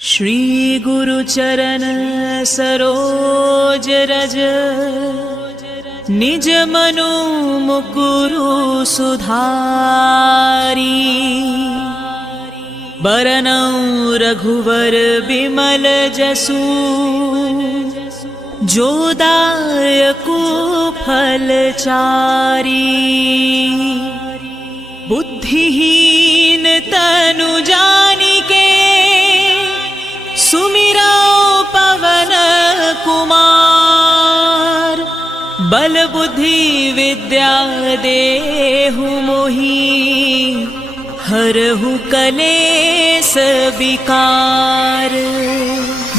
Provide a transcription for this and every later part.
श्री गुरु चरण सरोज रज निज मनु मुकुरु सुधारी। बरनउँ रघुवर बिमल जसु जो दायकु फलचारी। बुद्धिहीन तनु जानिके सुमिरौ पवन कुमार। बल बुद्धि विद्या देहु मोहि हरहु कलेस विकार।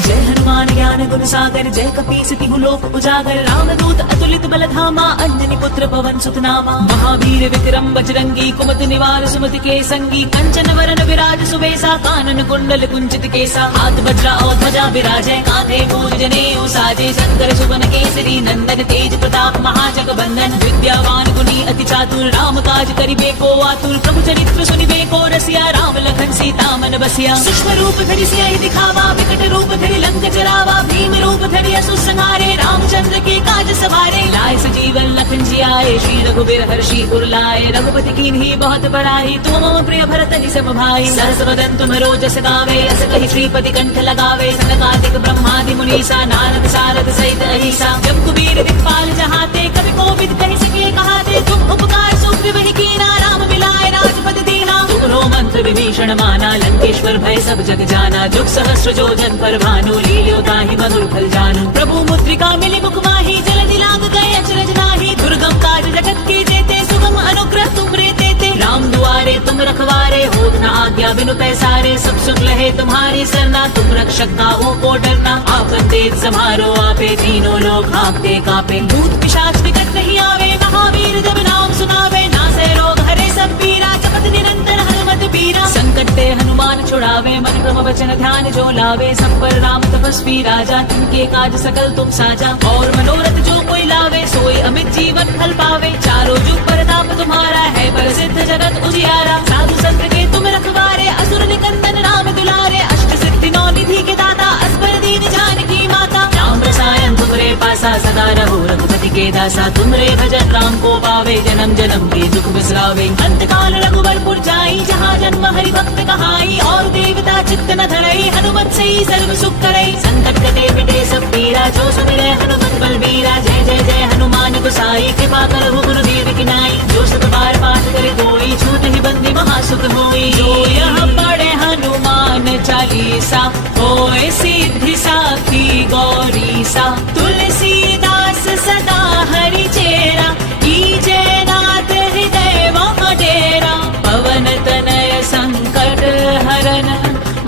जय हनुमान ज्ञान गुण सागर जय कपीस तिहु लोक उजागर। रामदूत अतुलित बल धामा अंजनी पुत्र पवन सुत नामा। महावीर विक्रम बजरंगी कुमति निवार सुमति के संगी। कंचन वरन विराज सुबेसा कानन कुंडल कुंचित केसा। हाथ वज्रा और ध्वजा विराजय कांधे मूज जनेऊ साजे। शंकर सुवन केसरी नंदन तेज प्रताप महाजगबंदन। विद्यावान गुणी अति चातुर राम काज करिबे को आतुर। प्रभु चरित्र सुनिबे को रसिया राम लखन सीता मन बसिया। सूक्ष्म रूप धरि सियाहि दिखावा विकट रूप धरि लंक जरावा। भीम रूप धरि असुर संहारे रामचंद्र के काज सवारे। लाए सजीवन लखन जियाए श्री रघुवीर हर्षि उर लाए। रघुपति कीन्ही बहुत बड़ाई तुम मम प्रिय भरत सम भाई। सहस वदन तुम्हरो जस गावे अस कहि श्रीपति कंठ लगावे। सनकादिक ब्रह्मादि मुनीसा नारद सारद सहित अहिसा। जब कुबेर दिखपाल जहाते कवि कोविद कहि सके कहाते। तुम उपकार सुग्रीव ही कीना राम मिलाए राजपद दीना। तुमरो मंत्र विभीषण माना लंकेश्वर भय सब जग जाना। जुग सहस्र जोजन पर भानु लील्यो ताहि मधुर फल जानू। प्रभु मुद्रिका मिली मुख माही जल्दी लाग गए अचरज नाही। दुर्गम काज जगत के जेते सुगम अनुग्रह तुमरे देते। राम दुआरे तुम रखवारे होत न आज्ञा बिनु पैसारे। सब सुन लहे तुम्हारी सरना तुम रक्षक काहू को डरना। आपन तेज समारो आपे तीनों लोग कांपते कापे। भूत पिशाच निकट नहीं आवे महावीर जब नाम सुनावे। नासै रोग हरे सब पीरा जपत निरंतर हनुमत बीरा। संकट ते हनुमान छुड़ावे मन क्रम वचन ध्यान जो लावे। सब पर राम तपस्वी राजा तिनके काज सकल तुम साजा। और मनोरथ जो कोई लावे सोई अमित जीवन फल पावे। चारों जुग परताप तुम्हारा है प्रसिद्ध जगत उजियारा। साधु संत के तुम रखवारे असुर निकंदन राम दुलारे। अष्ट सिद्धि नौ निधि के दाता असबर दीन जानकी माता। राम रसायन तुमरे पासा सदा रहो रघुपति के दासा। तुमरे भजन राम को पावे जन्म जन्म के दुख बिसरावे। अंत काल रघुवरपुर जाई जहाँ जन्म हरि भक्त कहाई। और देवता चित्त न धरई हनुमत से ही सर्व सुख करई। संकट कटे मिटे सब पीरा जो सुमिरै हनुमत बलबीरा। जय जय जय हनुमान गोसाई कृपा करहु गुरुदेव की नाई। जो सब बार पाठ करे कोई छूट ही बंदी महासुख होई। जो यह पढ़े हनुमान चालीसा होए सिद्धि साखी गौरीसा। तुलसीदास सदा हरि चेरा कीजे नाथ हृदय मह डेरा। पवन तनय संकट हरन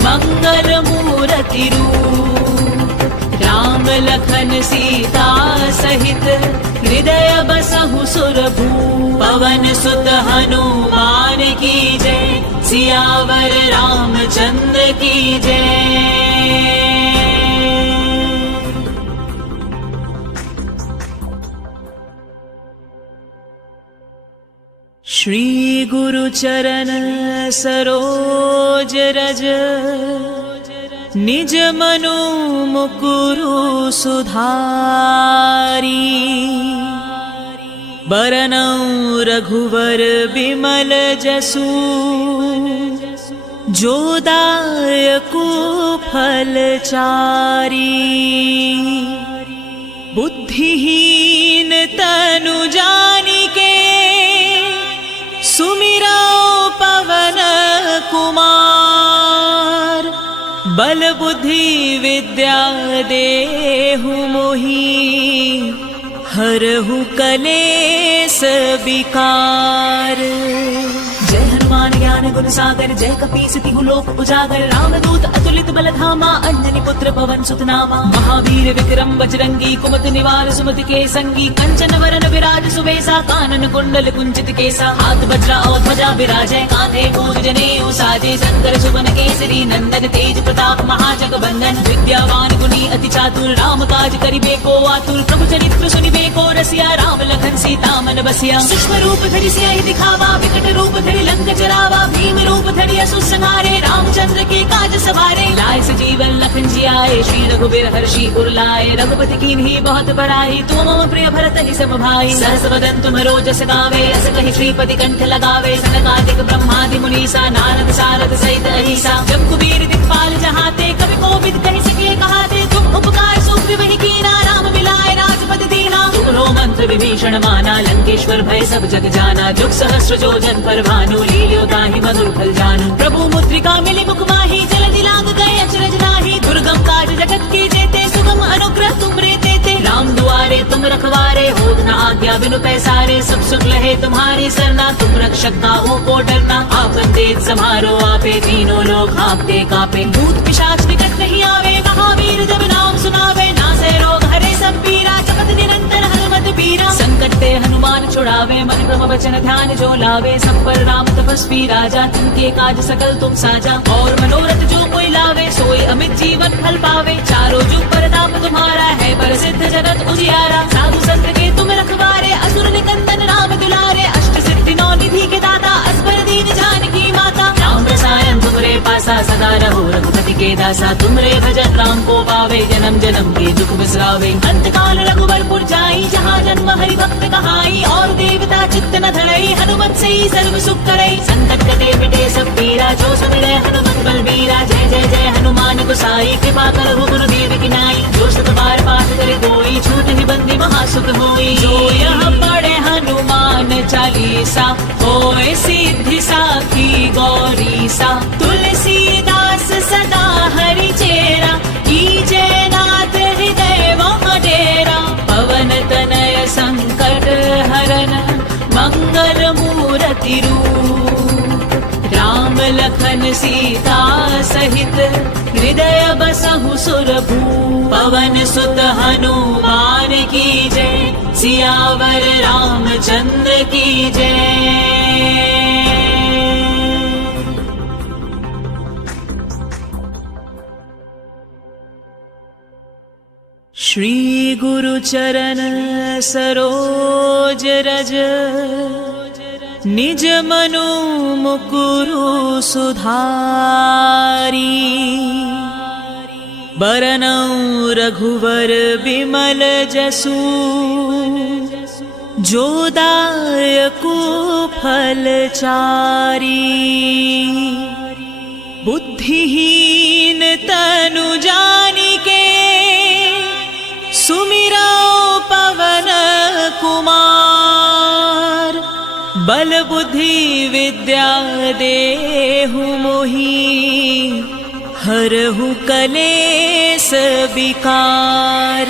मंगल मूर्ति रूप। राम लखन सीता सहित हृदय बसहु सुरभूप। पवन सुत हनुमान की जय सियावर रामचंद्र की जय। श्री गुरु चरण सरोज रज निज मनु मुकुरु सुधारी। बरनउँ रघुवर बिमल जसु जो दायकु फलचारी। बुद्धिहीन तनु जानिके सुमिरौ पवन कुमार। बल बुद्धि विद्या देहु मोहि हरहु कलेस विकार। जय हनुमान ज्ञान गुण सागर जय कपीस तिहु लोक उजागर। रामदूत अतुलित बल धामा अंजनी पुत्र पवन सुत नामा। महावीर विक्रम बजरंगी कुमति निवार सुमति के संगी। कंचन वरन विराज सुबेसा कानन कुंडल कुंचित केसा। हाथ वज्रा और ध्वजा विराजय कांधे मूज जनेऊ साजे। शंकर सुवन केसरी नंदन तेज प्रताप महाजगबंदन। विद्यावान गुणी अति चातुर राम काज करिबे को आतुर। प्रभु चरित्र सुनिबे को रसिया राम लखन सीता मन बसिया। सूक्ष्म रूप धरि सियाहि दिखावा विकट रूप धरि लंक जरावा। भीम रूप धरि असुर संहारे रामचंद्र के काज सवारे। लाए सजीवन आए, श्री रघुबीर हर्षि उर लाए। रघुपति की भी बहुत बड़ाई, तुम मम प्रिय भरत ही सम भाई। सहस वदन तुमरो जस गावे, अस कहि श्रीपति कंठ लगावे। सनकादिक ब्रह्मादि मुनीसा, नारद सारद सहित अहिसा। जब कुबेर दिक्पाल जहाते, कवि कोविद कहि सके कहाते। तुम उपकार सुग्रीव ही कीना, राम मिलाए राजपद दीना। तुमरो मंत्र विभीषण माना, लंकेश्वर भय सब जग जाना। जुग सहस्र जोजन पर भानु, लील्यो ताहि मधुर फल जानू। प्रभु मुद्रिका मिली मुख माही, जल्दी लाग गए अचरज नाही। दुर्गम काज जगत के जेते, सुगम अनुग्रह तुम रे देते। राम दुआरे तुम रखवारे, होत न आज्ञा बिनु पैसारे। सब सुख लहे तुम्हारी सरना, तुम रक्षक काहू को डरना। आपन तेज समारो आपे, तीनों लोग हाँफते कापे। भूत पिशाच निकट नहीं आवे, महावीर जब नाम सुनावे। नासै रोग हरे सब पीरा, जपत निरंतर हनुमत बीरा। संकट ते हनुमान छुड़ावे, मन क्रम वचन ध्यान जो लावे। सब पर राम तपस्वी राजा, तिनके काज सकल तुम साजा। और मनोरथ जो कोई लावे, सोई अमित जीवन फल पावे। चारों जुग परताप तुम्हारा है, प्रसिद्ध जगत उजियारा। साधु संत के तुम रखवारे, असुर निकंदन राम दुलारे। अष्ट सिद्धि नौ निधि के दाता, असबर दीन जानकी माता। राम रसायन तुमरे पासा, सदा रहो रघुपति के दासा। तुमरे भजन राम को पावे, जन्म जन्म के दुख बिसरावे। अंत काल रघुबरपुर जाई, जहाँ जन्म हरि भक्त कहाई। और देवता चित्त न धरई, हनुमत से ही सर्व सुख करई। संकट कटे मिटे सब पीरा, जो सुमिरै हनुमत बलबीरा। जय जय जय हनुमान गोसाई, कृपा करहु गुरुदेव की नाई। जो सत बार पाठ करे कोई, छूट ही बंदी महासुख होई। जो यह पढ़े हनुमान चालीसा, होए सिद्धि साखी गौरीसा। तुलसीदास सदा हरि चेरा, कीजे नाथ हृदय मम डेरा। पवन तनय संकट हरन, मंगल मूरति रूप। राम लखन सीता सहित, हृदय बसहु सुरभूप। पवन सुत हनुमान की जय, सियावर रामचंद्र की जय। श्री गुरु चरण सरोज रज, निज मनु मुकुरु सुधारी। बरनउँ रघुवर बिमल जसु, जो दायकु फल चारी। बुद्धिहीन तनु जानिके, सुमिरौ पवन कुमार। बल बुद्धि विद्या देहु मोहि, हरहु कलेस विकार।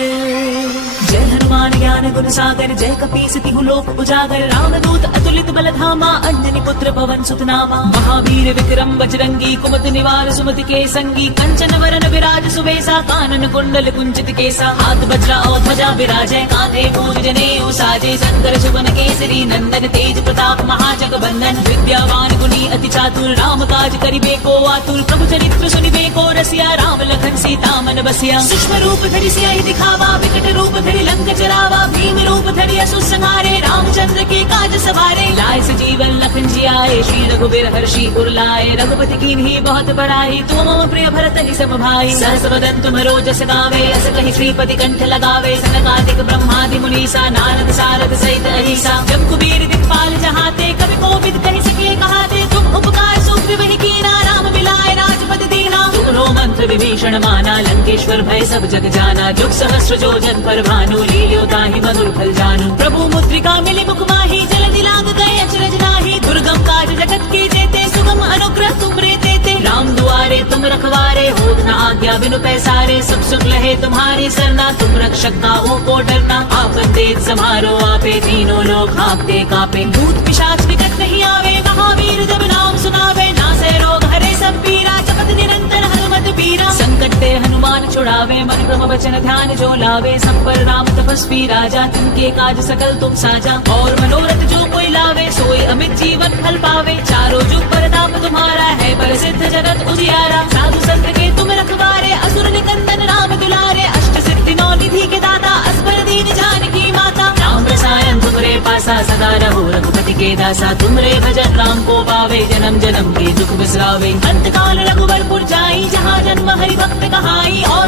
जय हनुमान ज्ञान गुण सागर, जय कपीस तिहु लोक उजागर। रामदूत अतुलित बल धामा, अंजनी पुत्र पवन सुत नामा। महावीर विक्रम बजरंगी, कुमति निवार सुमति के संगी। कंचन वरन विराज सुबेसा, कानन कुंडल कुंचित केसा। हाथ वज्र और ध्वजा विराजय, कांधे मूज जनेऊ साजे। शंकर सुवन केसरी नंदन, तेज प्रताप महाजगबंदन। विद्यावान गुणी अति चातुर, राम काज करिबे को आतुर। प्रभु चरित्र सुनिबे को रसिया, राम लखन सीता मन बसिया। सूक्ष्म रूप धरि सियाहि दिखावा, विकट रूप धरि लंक जरावा। भीम रूप धरि असुर संहारे, रामचंद्र के काज सवारे। लाए सजीवन लखन जियाए, श्री रघुबीर हर्षि उर लाए। रघुपति की भी बहुत बड़ाई, तुम मम प्रिय भरत ही सम भाई। सहस वदन तुमरो जस गावे, अस कहि श्रीपति कंठ लगावे। सनकादिक ब्रह्मादि मुनीसा, नारद सारद सहित अहिसा। जब कुबेर दिक्पाल जहाते, कवि कोविद कहि सके कहाते। तुम उपकार सुग्रीव ही कीना, राम मिलाए राजपद दीना। तुमरो मंत्र विभीषण माना, लंकेश्वर भय सब जग जाना। जुग सहस्र जोजन पर भानु, लील्यो ताहि मधुर फल जानू। प्रभु मुद्रिका मिली मुख माही, जल्दी लाग गए अचरज नाही। दुर्गम काज जगत के जेते, सुगम अनुग्रह तुम रे देते। राम दुआरे तुम रखवारे, होत न आज्ञा बिनु पैसारे। सब सुख लहे तुम्हारी सरना, तुम रक्षक काहू को डरना। आपन तेज समारो आपे, तीनों लोग हाँफते कापे। भूत पिशाच निकट नहीं आवे, महावीर जब नाम सुनावे। नासै रोग हरे सब पीरा, जपत निरंतर हनुमत बीरा। संकट ते हनुमान छुड़ावे, मन क्रम वचन ध्यान जो लावे। सब पर राम तपस्वी राजा, तिनके काज सकल तुम साजा। और मनोरथ जो कोई लावे, सोई अमित जीवन फल पावे। चारों जुग परताप तुम्हारा है, प्रसिद्ध जगत उजियारा। साधु संत के तुम रखवारे, असुर निकंदन राम दुलारे। अष्ट सिद्धि नौ निधि के दाता, असबर दीन जानकी माता। राम रसायन तुमरे पासा, सदा रहो रघुपति के दासा। तुमरे भजन राम को पावे, जन्म जन्म के दुख बिसरावे। अंत काल रघुबरपुर जाई, जहाँ जन्म हरि भक्त कहाई। और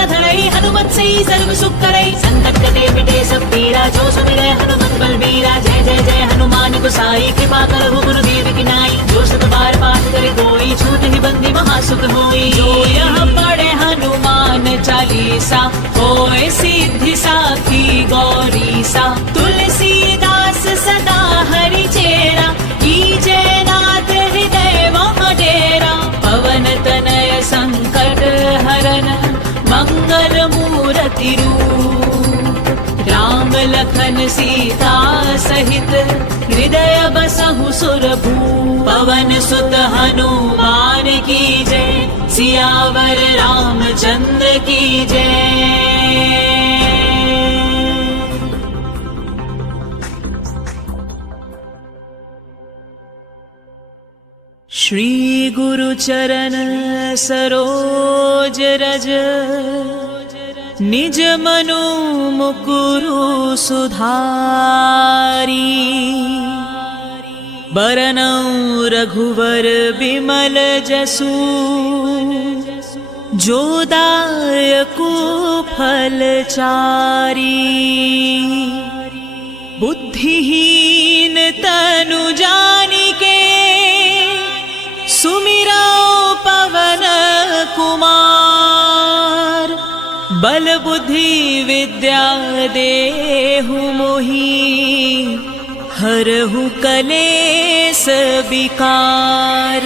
न धरई हनुमत से ही सर्व सुख करई। संकट कटे मिटे सब पीरा जो सुमिरै हनुमत बलबीरा। जय जय जय हनुमान गोसाई कृपा करहु गुरुदेव की नाई। जो सत बार पाठ करे कोई छूट ही बंदी महासुख होई। जो यह पढ़े हनुमान चालीसा होए सिद्धि साखी गौरीसा। तुलसीदास सदा हरि चेरा कीजे नाथ हृदय मह डेरा। पवन तनय संकट हरन मंगल मूर्ति रूप। राम लखन सीता सहित हृदय बसहु सुरभूप। पवन सुत हनुमान की जय सियावर रामचंद्र की जय। श्री गुरु चरण सरोज रज निज मनु मुकुरु सुधारी। बरनउँ रघुवर बिमल जसु जो दायकु फलचारी। बुद्धिहीन तनु जानिके सुमिरौ पवन कुमार। बल बुद्धि विद्या देहु मोहि हरहु कलेस विकार।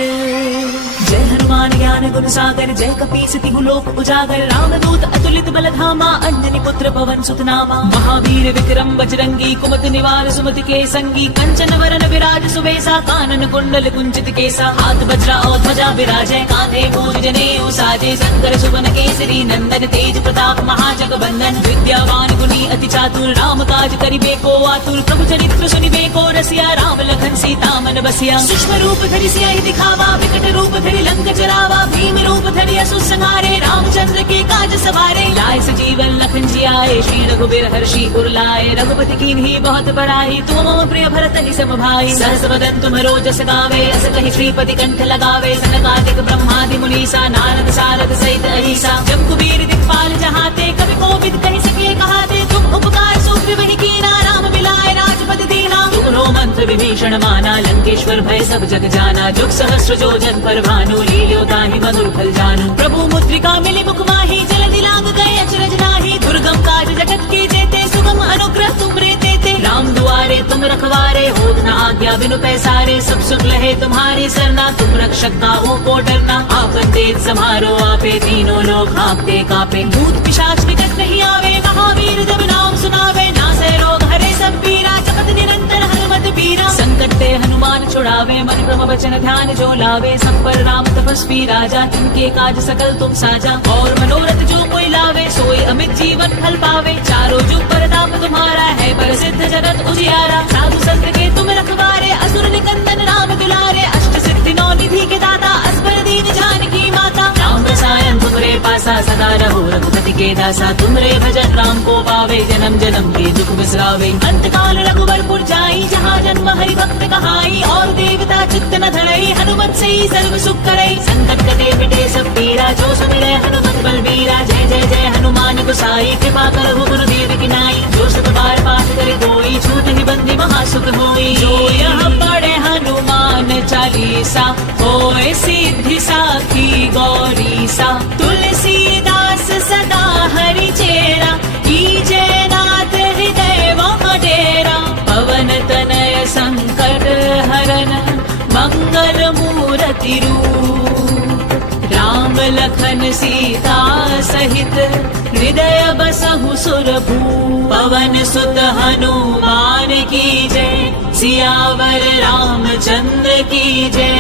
जय हनुमान ज्ञान गुण सागर जय कपीस तिहु लोक उजागर। रामदूत अतुलित बल धामा अंजनी पुत्र पवन सुत नामा। महावीर विक्रम बजरंगी कुमति निवार सुमति के संगी। कंचन वरन विराज सुबेसा कानन कुंडल कुंचित केसा। हाथ वज्रा और ध्वजा विराजय कांधे मूज जनेऊ साजे। शंकर सुवन केसरी नंदन तेज प्रताप महाजगवंदन। विद्यावान गुणी अति चातुर राम काज करिबे को आतुर। प्रभु चरित्र सुनिबे को रसिया राम लखन सीता मन बसिया। सूक्ष्म रूप धरि सियाहि दिखावा विकट रूप धरि लंक जरावा। भीम रूप धरि असुर संहारे रामचंद्र के काज सवारे। लाए सजीवन लखन जियाए श्री रघुबीर हर्षि उर लाए। रघुपति कीन्ही बहुत बड़ाई तुम मम प्रिय भरत ही सम भाई। सहस वदन तुम्हरो जस गावे अस कहि श्रीपति कंठ लगावे। सनकादिक ब्रह्मादि मुनीसा नारद सारद सहित अहिसा। जब कुबेर दिखपाल जहाते कवि कोविद कहि सके कहाते। तुम उपकार सुग्रीव ही कीना राम मिलाए राजपद दीना। तुमरो मंत्र विभीषण माना लंकेश्वर भय सब जग जाना। जुग सहस्र जोजन पर भानु लील्यो ताहि मधुर फल जानू। प्रभु मुद्रिका मिली मुख माही जल्दी लांग गए अचरज नाही। दुर्गम काज जगत के जेते सुगम अनुग्रह तुमरे तेते। राम दुआरे तुम रखवारे होत न आज्ञा बिनु पैसारे। सब सुख लहे तुम्हारी सरना तुम रक्षक काहू को डरना। आपन तेज समारो आपे तीनों लोग हाँकते कापे। भूत पिशाच निकट नहीं आवे महावीर जब नाम सुनावे। नासै रोग हरे सब पीरा जपत निरंतर हनुमत बीरा। संकट ते हनुमान छुड़ावे मन क्रम वचन ध्यान जो लावे। सब पर राम तपस्वी राजा तिनके काज सकल तुम साजा। और मनोरथ जो कोई लावे सोई अमित जीवन फल पावे। चारों जुग परताप तुम्हारा है प्रसिद्ध जगत उजियारा। साधु संत के तुम रखवारे असुर निकंदन राम दुलारे। अष्ट सिद्धि नौ निधि के दाता असबर दीन जानकी माता। राम रसायन तुमरे पासा सदा रहो रघुपति के दासा। तुमरे भजन राम को पावे जन्म जन्म के दुख बिसरावे। अंत काल रघुवरपुर जाई जहाँ जन्म हरि भक्त कहाई। और देवता चित्त न धरई हनुमत से ही सर्व सुख करई। संकट कटे मिटे सब पीरा जो सुमिरै हनुमत बलबीरा। जय जय जय हनुमान गोसाई कृपा करहु गुरुदेव की नाई। जो सत बार पाठ करे कोई छूट ही बंदी महासुख होई। जो यह पढ़े हनुमान चालीसा होए सिद्धि साखी गौरीसा। तुलसीदास सदा हरि चेरा कीजे नाथ हृदय मह डेरा। पवन तनय संकट हरन मंगल मूर्ति रूप। राम लखन सीता सहित हृदय बसहु सुरभूप। पवन सुत हनुमान की जय सियावर रामचंद्र की जय।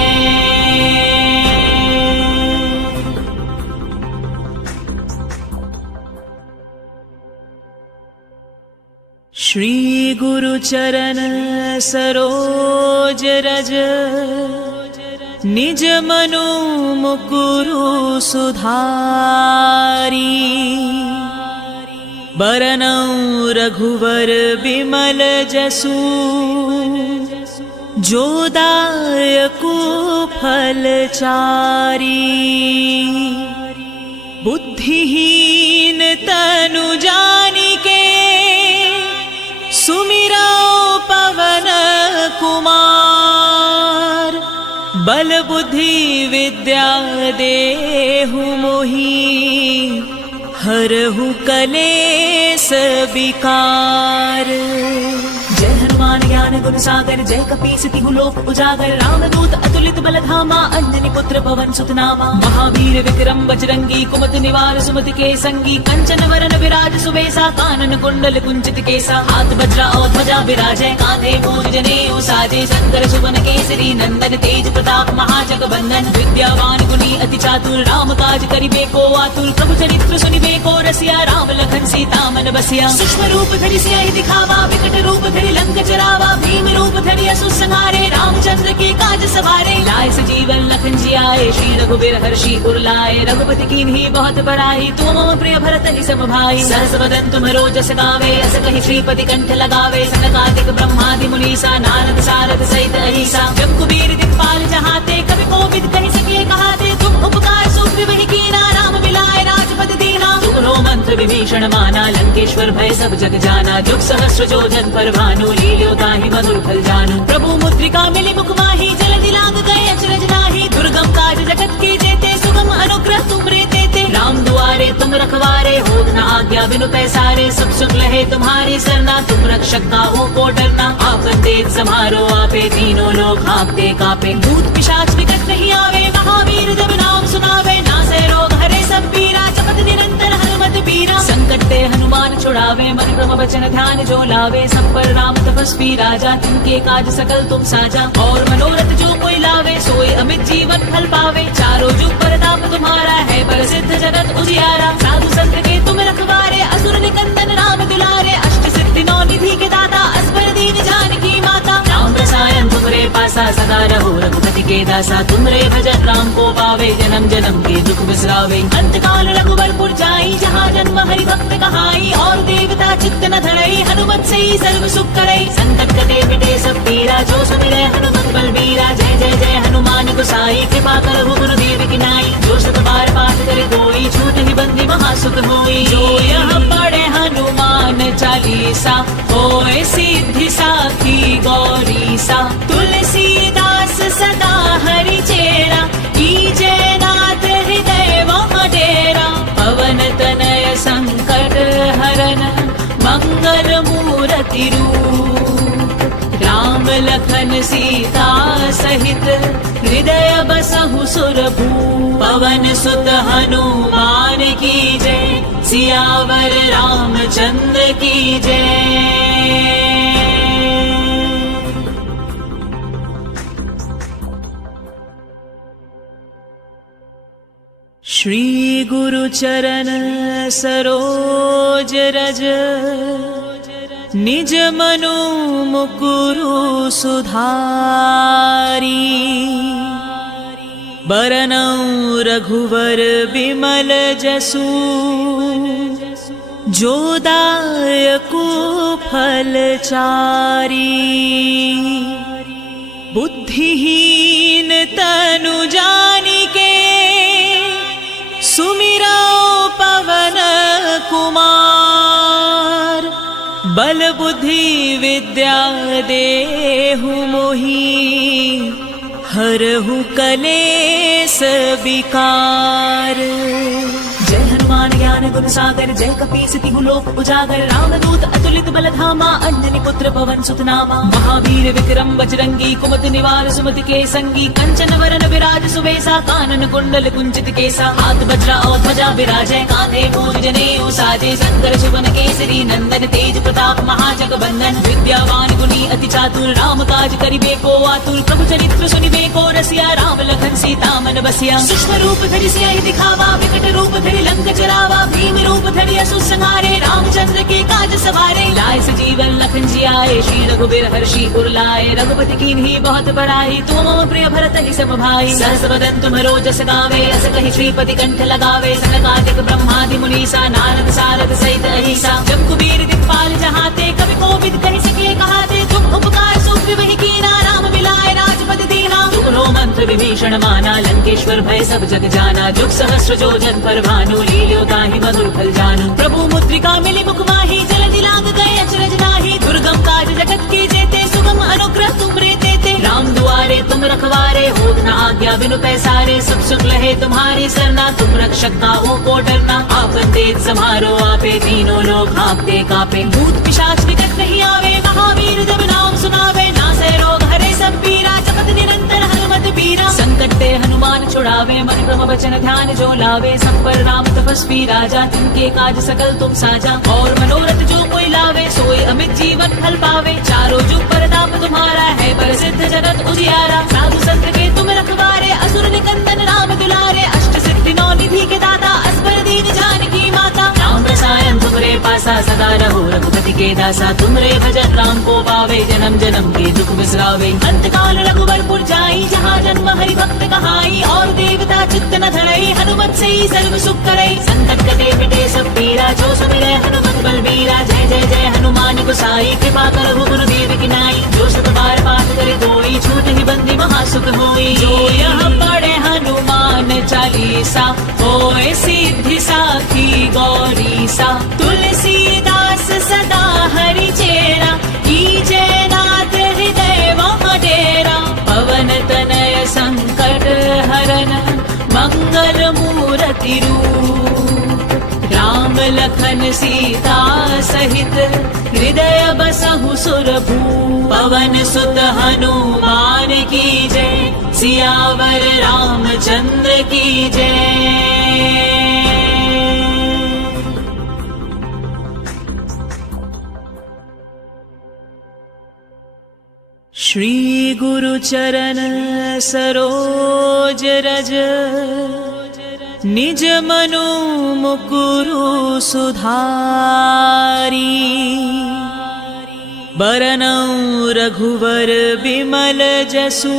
श्री गुरु चरण सरोज रज निज मनु मुकुरु सुधारी। बरनउँ रघुवर बिमल जसु जो दायकु फलचारी। बुद्धिहीन तनु जानिके सुमिरो पवन कुमार। बल बुद्धि विद्या देहु मोहि हरहु कलेस विकार। जय हनुमान ज्ञान गुण सागर जय कपीस तिहु लोक उजागर। रामदूत अतुलित बल धामा अंजनी पुत्र पवन सुत नामा। महावीर विक्रम बजरंगी कुमति निवार सुमति के संगी। कंचन वरन विराज सुबेसा कानन कुंडल कुंचित केसा। हाथ वज्रा और ध्वजा विराजय कांधे मूज जनेऊ साजे। शंकर सुवन केसरी नंदन तेज प्रताप महाजगवंदन। विद्यावान गुणी अति चातुर राम काज करिबे को आतुर। प्रभु चरित्र सुनिबे को रसिया राम लखन सीता मन बसिया। सूक्ष्म रूप धरि सियाहि दिखावा विकट रूप धरि लंक जरावा। भीम रूप धरि असुर संहारे रामचंद्र के काज सवारे। लाए सजीवन लखन जियाए श्री रघुवीर हर्षि उर लाए। रघुपति कीन्ही बहुत बड़ाई तुम मम प्रिय भरत ही सम भाई। सहस वदन तुम्हरो जस गावे अस कहि श्रीपति कंठ लगावे। सनकादिक ब्रह्मादि मुनीसा नारद सारद सहित अहिसा। जब कुबेर दिखपाल जहाते कवि कोविद कहि सके कहाते। तुम उपकार सुग्रीव ही कीना राम मिलाए राजपद दीना। तुम्हरो मंत्र विभीषण माना लंकेश्वर भय सब जग जाना। जुग सहस्र जोजन पर भानु लील्यो ताहि मधुर फल जानू। प्रभु मुद्रिका मिली मुख माही जल्दी लाग गए अचरज नाही। दुर्गम काज जगत के जेते सुगम अनुग्रह तुमरे तेते। राम दुआरे तुम रखवारे होत न आज्ञा बिनु पैसारे। सब सुख लहे तुम्हारी सरना तुम रक्षक काहू को डरना। आपन तेज समारो आपे तीनों लोग हाँकते कापे। भूत पिशाच विकट नहीं आवे महावीर जब नाम सुनावे। नासै रोग हरे सब पीरा जपत निरंतर हनुमत बीरा। संकट ते हनुमान छुड़ावे मन क्रम वचन ध्यान जो लावे। सब पर राम तपस्वी राजा तिनके काज सकल तुम साजा। और मनोरथ जो कोई लावे सोई अमित जीवन फल पावे। चारों जुग परताप तुम्हारा है प्रसिद्ध जगत उजियारा। साधु संत के तुम रखवारे असुर निकंदन राम दुलारे। अष्ट सिद्धि नौ निधि के दाता असबर दीन जानकी माता। राम रसायन तुमरे पासा सदा रहो रघुपति के दासा। तुमरे भजन राम को पावे जन्म जन्म के दुख बिसरावे। अंत काल रघुबरपुर जाई जहाँ जन्म हरि भक्त कहाई। और देवता चित्त न धरई हनुमत से ही सर्व सुख करई। संकट कटे मिटे सब पीरा जो सुमिरै हनुमत बलबीरा। जय जय जय हनुमान गोसाई कृपा करहु गुरुदेव की नाई। जो सत बार पाठ करे कोई छूट ही बंदी महासुख होई। जो यह पढ़े हनुमान चालीसा होए सिद्धि साखी गौरीसा। तुलसीदास सदा हरि चेरा कीजय नाथ हृदय मम डेरा। पवन तनय संकट हरन मंगल मूरति रूप। राम लखन सीता सहित हृदय बसहु सुरभूप। पवन सुत हनुमान की जय सियावर रामचंद्र की जय। श्री गुरु चरण सरोज रज निज मनु मुकुरु सुधारी। बरनउँ रघुवर बिमल जसु जो दायकु फलचारी। बुद्धिहीन तनु जानिके सुमिरो पवन कुमार। बल बुद्धि विद्या देहु मोहि हरहु कलेस विकार। जय हनुमान ज्ञान गुण सागर जय कपीस तिहु लोक उजागर। रामदूत अतुलित बल धामा अंजनी पुत्र पवन सुत नामा। महावीर विक्रम बजरंगी कुमति निवार सुमति के संगी। कंचन वरन विराज सुबेसा कानन कुंडल कुंचित केसा। हाथ वज्रा और ध्वजा विराजय कांधे मूज जनेऊ साजे। शंकर सुवन केसरी नंदन तेज प्रताप महाजगवंदन। विद्यावान गुणी अति चातुर राम काज करिबे को आतुर। प्रभु चरित्र सुनिबे को रसिया राम लखन सीता मन बसिया। सूक्ष्म रूप धरि सियाहि दिखावा विकट रूप धरि लंक जरावा। भीम रूप धरि असुर संहारे रामचंद्र के काज सवारे। लाए सजीवन लखन जियाए श्री रघुवीर हर्षि उर लाए। रघुपति कीन्ही बहुत बड़ाई तुम मम प्रिय भरत ही सम भाई। सहस वदन तुम्हरो जस गावे अस कहि श्रीपति कंठ लगावे। सनकादिक ब्रह्मादि मुनीसा नारद सारद सहित अहिसा। जब कुबेर दिखपाल जहाते कवि कोविद कहि सके कहाते। तुम उपकार सुग्रीव ही कीना राम मिलाए राजपद दीना। तुम्हरो मंत्र विभीषण माना लंकेश्वर भय सब जग जाना जुग सहस्र जो जन पर भानु लील्यो ताहि मधुर फल जानू प्रभु मुद्रिका मिली मुख माही जल्दी लाग गए अचरज नाही दुर्गम काज जगत की जेते सुगम अनुग्रह तुमरे देते राम दुआरे तुम रखवारे होत न आज्ञा बिनु पैसारे सब सुख लहे तुम्हारी सरना तुम रक्षक काहू को डरना आपन तेज समारो आपे तीनों लोग हाँकते कापे भूत पिशाच निकट नहीं आवे महावीर जब नाम सुनावे नासै रोग हरे सब पीरा जपत निरंतर हनुमत बीरा संकट ते हनुमान छुड़ावे मन क्रम वचन ध्यान जो लावे सब पर राम तपस्वी राजा तिनके काज सकल तुम साजा और मनोरथ जो कोई लावे सोई अमित जीवन फल पावे चारों जुग परताप तुम्हारा है प्रसिद्ध जगत उजियारा साधु संत के तुम रखवारे असुर निकंदन राम दुलारे अष्ट सिद्धि नौ निधि के दाता असबर दीन जानकी माता राम रसायन तुमरे पासा सदा रहो रघुपति के दासा तुमरे भजन राम को पावे जन्म जन्म के दुख बिसरावे अंत काल रघुवरपुर जाई जहाँ जन्म हरि भक्त कहाई और देवता चित्त न धरई हनुमत से ही सर्व सुख करई संकट कटे मिटे सब पीरा जो सुमिरै हनुमत बलबीरा जय जय जय हनुमान गोसाई कृपा करहु गुरुदेव की नाई जो सत बार पाठ करे कोई छूट ही बंदी महासुख होई जो यह पढ़े हनुमान चालीसा होए सिद्धि साखी गौरी सा तुलसीदास सदा हरि चेरा कीजे नाथ हृदय मह डेरा पवन तनय संकट हरन मंगल मूर्ति रूप राम लखन सीता सहित हृदय बसहु सुरभू पवन सुत हनुमान की जय सियावर रामचंद्र की जय। श्री गुरु चरण सरोज रज निज मनु मुकुरु सुधारी बरनउँ रघुवर बिमल जसु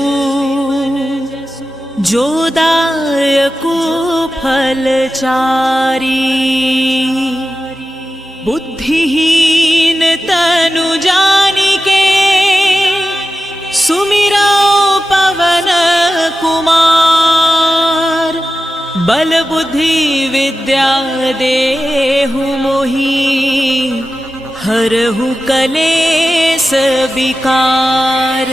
जो दायकु फल चारी बुद्धिहीन तनु जानिके सुमिरो पवन कुमार बल बुद्धि विद्या देहु मोहि हरहु कलेस विकार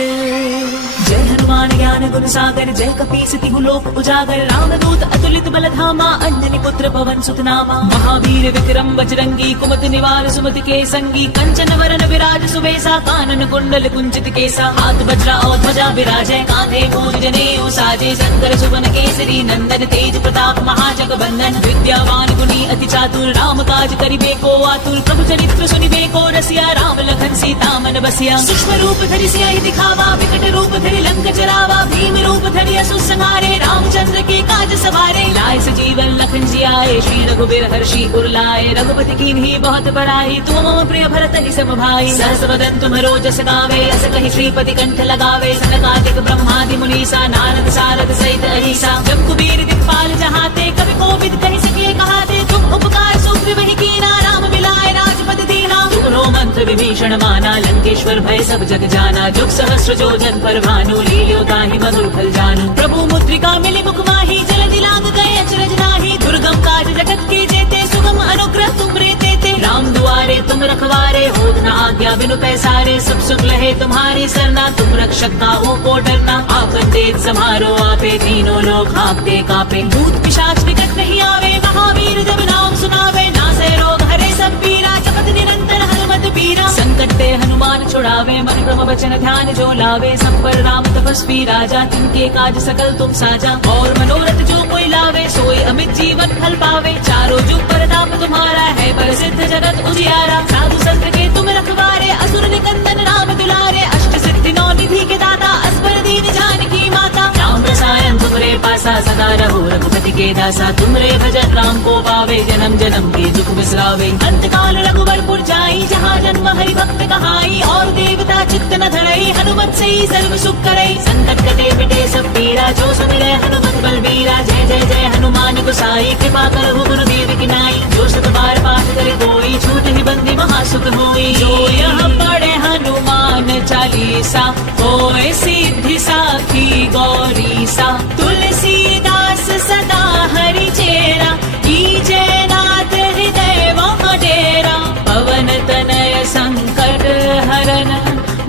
जय हनुमान ज्ञान गुण सागर जय कपीस तिहु लोक उजागर रामदूत अतुलित बल धामा अंजनी पुत्र पवन सुत नामा महावीर विक्रम बजरंगी कुमति निवार सुमति के संगी कंचन वरन विराज सुबेसा कानन कुंडल कुंचित केसा हाथ वज्रा और ध्वजा विराजय कांधे मूज जनेऊ साजे शंकर सुवन केसरी नंदन तेज प्रताप महाजग बंदन विद्यावान गुणी अति चातुर राम काज करिबे को आतुर प्रभु चरित्र सुनिबे को रसिया राम लखन सीता मन बसिया सूक्ष्म रूप धरि सियाहि दिखावा विकट रूप धरि लंक जरावा भीम रूप धरि असुर संहारे रामचंद्र के काज सवारे लाए सजीवन लखन जियाए श्री रघुबीर हर्षि उर लाए रघुपति की भी बहुत बड़ाई तुम मम प्रिय भरत ही सम भाई सहस वदन तुम्हरो जस गावे अस कहि श्रीपति कंठ लगावे सनकादिक ब्रह्मादि मुनीसा नारद सारद सहित अहिसा जब कुबेर दिखपाल जहाते कवि कोविद कहि सके कहाते तुम उपकार सुग्रीव ही कीना राम मिलाए राजपद दीना तुमरो मंत्र विभीषण माना लंकेश्वर भय सब जग जाना जुग सहस्र जो जन पर भानु लील्यो ताहि मधुर फल जानू प्रभु मुद्रिका मिली मुख माही जल्दी लाग गए अचरज नाही दुर्गम काज जगत की जेते सुगम अनुग्रह तुमरे देते राम दुआरे तुम रखवारे होत न आज्ञा बिनु पैसारे सब सुख लहे तुम्हारी सरना तुम रक्षक काहू को डरना आपन तेज समारो आपे तीनों लोग हाँकते कापे भूत पिशाच निकट नहीं आवे महावीर जब नाम सुनावे नासै रोग हरे सब पीरा जपत निरंतर हनुमत बीरा संकट ते हनुमान छुड़ावे मन क्रम वचन ध्यान जो लावे सब पर राम तपस्वी राजा तिनके काज सकल तुम साजा और मनोरथ जो कोई लावे सोई अमित जीवन फल पावे चारों जुग परताप तुम्हारा है प्रसिद्ध जगत उजियारा साधु संत के तुम रखवारे असुर निकंदन राम दुलारे अष्ट सिद्धि नौ निधि के दाता असबर दीन जानकी माता राम रसायन तुमरे पासा सदा रहो रघुपति के दासा तुमरे भजन राम को पावे जन्म जन्म के दुख बिसरावे अंत काल रघुवरपुर जाई जहाँ जन्म हरि भक्त कहाई और देवता चित्त न धरई हनुमत से ही सर्व सुख करई संकट कटे मिटे सब पीरा जो सुमिरै हनुमत बलबीरा जय जय जय हनुमान गोसाई कृपा करहु गुरुदेव की नाई जो सत बार पाठ करे कोई छूट ही बंदी महासुख होई जो यह पढ़े हनुमान चालीसा होए सिद्धि साखी गौरी सा तुलसीदास सदा हरि चेरा कीजे नाथ हृदय वहाँ डेरा पवन तनय संकट हरन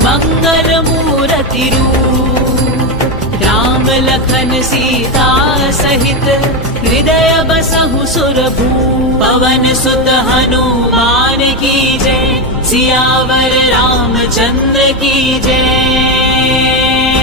मंगल मूरति रूप राम लखन सीता सहित हृदय बसहु सुरभू पवन सुत हनुमान की जय सियावर रामचंद्र की जय।